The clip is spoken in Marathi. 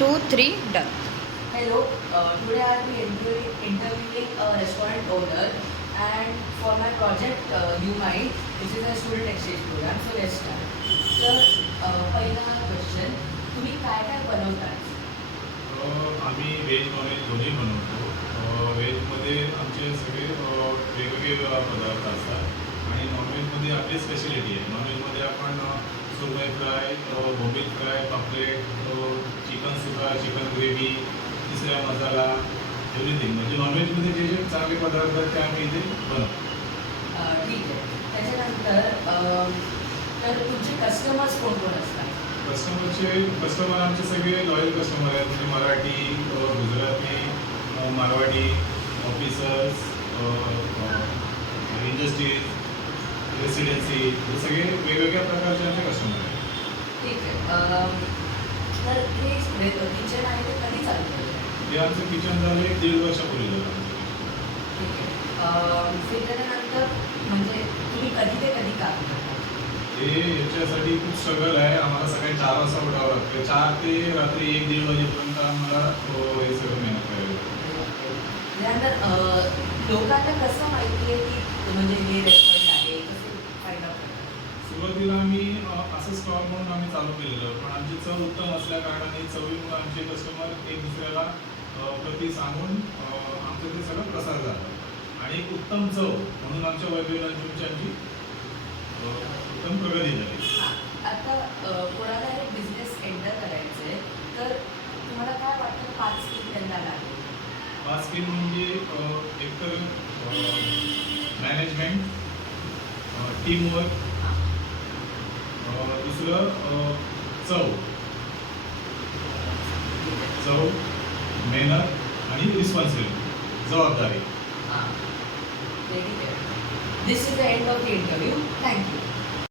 2, 3, done. Hello, today I'll be interviewing a restaurant owner, and for my project You Mind, which is a student exchange program. So let's start. तर पहिला क्वेश्चन, तुम्ही काय काय बनवतात? आम्ही व्हेज नॉनव्हेज दोन्ही बनवतो. व्हेजमध्ये आमचे सगळे वेगवेगळे पदार्थ असतात आणि नॉनव्हेजमध्ये आपली स्पेशलिटी आहे. नॉनव्हेजमध्ये आपण सुरमई फ्राय, बोंबील फ्राय, पापलेट, चिकन सुका, चिकन ग्रेव्ही, तिसऱ्या मसाला, एव्हरीथिंग. म्हणजे नॉनव्हेजमध्ये जे जे चांगले पदार्थ आहेत ते आम्ही इथे बनवतो. ठीक आहे. त्याच्यानंतर तर तुमचे कस्टमर्स कोण कोण असतात? कस्टमर आमचे सगळे लॉयल कस्टमर आहेत. म्हणजे Marathi, Gujarati, Marwari, officers, industries, residency, हे सगळे वेगवेगळ्या प्रकारचे आमचे कस्टमर आहेत. ठीक आहे. तर हे किचन आहे ते कधी चालू केलं? हे आमचं किचन झालं 1.5 वर्षापूर्वी झालं आमचं. ठीक आहे. ते त्याच्यानंतर म्हणजे तुम्ही कधी ते कधी काम करता? हे याच्यासाठी खूप स्ट्रगल आहे. आम्हाला सकाळी 4 वाजता उठावं लागतं. 4 ते रात्री 1-1.5 वाजेपर्यंत आम्हाला हे सगळं मेहनत करावी लागते. त्यानंतर लोकांना कसं माहिती आहे की म्हणजे हे रेस्टॉरंट आहे, कसं फायदा करतात? सुरुवातीला आम्ही असं स्टॉल म्हणून आम्ही चालू केलेलं, पण आमची चव उत्तम असल्या कारणाने चवीमुळे आमचे कस्टमर एक दुसऱ्याला प्रति सांगून आमचं ते सगळं प्रसार झाला आणि एक उत्तम चव म्हणून आमच्या वैभव लंचरूमची आमची उत्तम प्रगती झाली. आता कोणाला हे बिझनेस एंटर करायचं आहे तर तुम्हाला काय वाटतं 5 स्किल त्यांना लागेल? 5 स्किल म्हणजे एकतर मॅनेजमेंट, टीमवर्क, दुसरं चव, मेहनत आणि रिस्पॉन्सिबिलिटी, जबाबदारी. हां, ठीक आहे. This is the end of the interview. Thank you.